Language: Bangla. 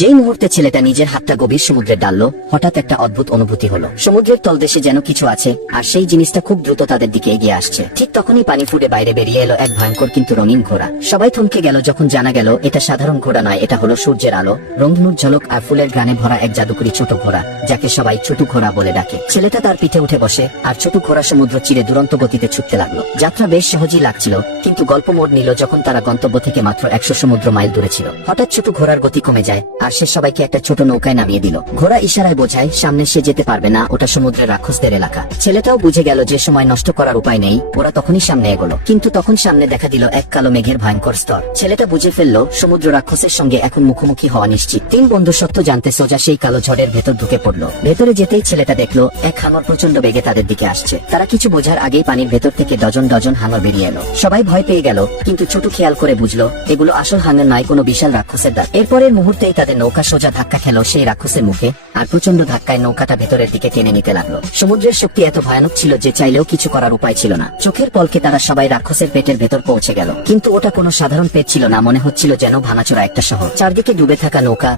যেই মুহূর্তে ছেলেটা নিজের হাতটা গভীর সমুদ্রে ডাললো, হঠাৎ একটা অদ্ভুত অনুভূতি হলো। সমুদ্রের তলদেশে যেন কিছু আছে, আর সেই জিনিসটা খুব দ্রুত তাদের দিকে এগিয়ে আসছে। ঠিক তখনই পানি ফুটে বাইরে বেরিয়ে এলো এক ভয়ঙ্কর কিন্তু রঙিন ঘোড়া। সবাই থমকে গেল যখন জানা গেল এটা সাধারণ ঘোড়া নয়, এটা হলো সূর্যের আলো, রংধনুর ঝলক আর ফুলের গানে ভরা এক জাদুকরী ছোট ঘোড়া, যাকে সবাই ছোট ঘোড়া বলে ডাকে। ছেলেটা তার পিঠে উঠে বসে, আর ছোট ঘোড়া সমুদ্র চিরে দুরন্ত গতিতে ছুটতে লাগলো। যাত্রা বেশ সহজই লাগছিল, কিন্তু গল্প মোড় নিল যখন তারা গন্তব্য থেকে মাত্র 100 সমুদ্র মাইল দূরে ছিল। হঠাৎ ছোট ঘোড়ার গতি কমে যায়, আর সে সবাইকে একটা ছোট নৌকায় নামিয়ে দিল। ঘোড়া ইশারায় বোঝায় সামনে সে যেতে পারবে না, ওটা সমুদ্রের রাক্ষসদের এলাকা। ছেলেটাও বুঝে গেল যে সময় নষ্ট করার উপায় নেই, ওরা তখনই সামনে এগোলো। কিন্তু তখন সামনে দেখা দিল এক কালো মেঘের ভয়ঙ্কর স্তর। ছেলেটা বুঝে ফেললো সমুদ্র রাক্ষসের সঙ্গে এখন মুখোমুখি হওয়া নিশ্চিত। তিন বন্ধু সত্য জানতে সোজা সেই কালো ঝড়ের ভেতর ঢুকে পড়লো। ভেতরে যেতেই ছেলেটা দেখলো এক হাঙর প্রচন্ড বেগে তাদের দিকে আসছে। তারা কিছু বোঝার আগেই পানির ভেতর থেকে ডজন ডজন হাঙর বেরিয়ে এলো। সবাই ভয় পেয়ে গেল, কিন্তু ছোট খেয়াল করে বুঝলো এগুলো আসল হাঙর নয়, কোনো বিশাল রাক্ষসের দাঁত। এরপরের মুহূর্তেই তাদের নৌকা সোজা ধাক্কা খেলো সেই রাক্ষসের মুখে, আর প্রচন্ড ধাক্কায় নৌকাটা ভেতরের দিকে টেনে নিতে লাগলো। সমুদ্রের শক্তি এত ভয়ানক ছিল যে চাইলেও কিছু করার উপায় ছিল না। চোখের পলকে তারা সবাই রাক্ষসের পেটের ভেতর পৌঁছে গেল। কিন্তু ওটা কোনো সাধারণ পেট ছিল না, মনে হচ্ছিল যেন ভাঙাচোরা একটা শহর। চারদিকে ডুবে থাকা নৌকা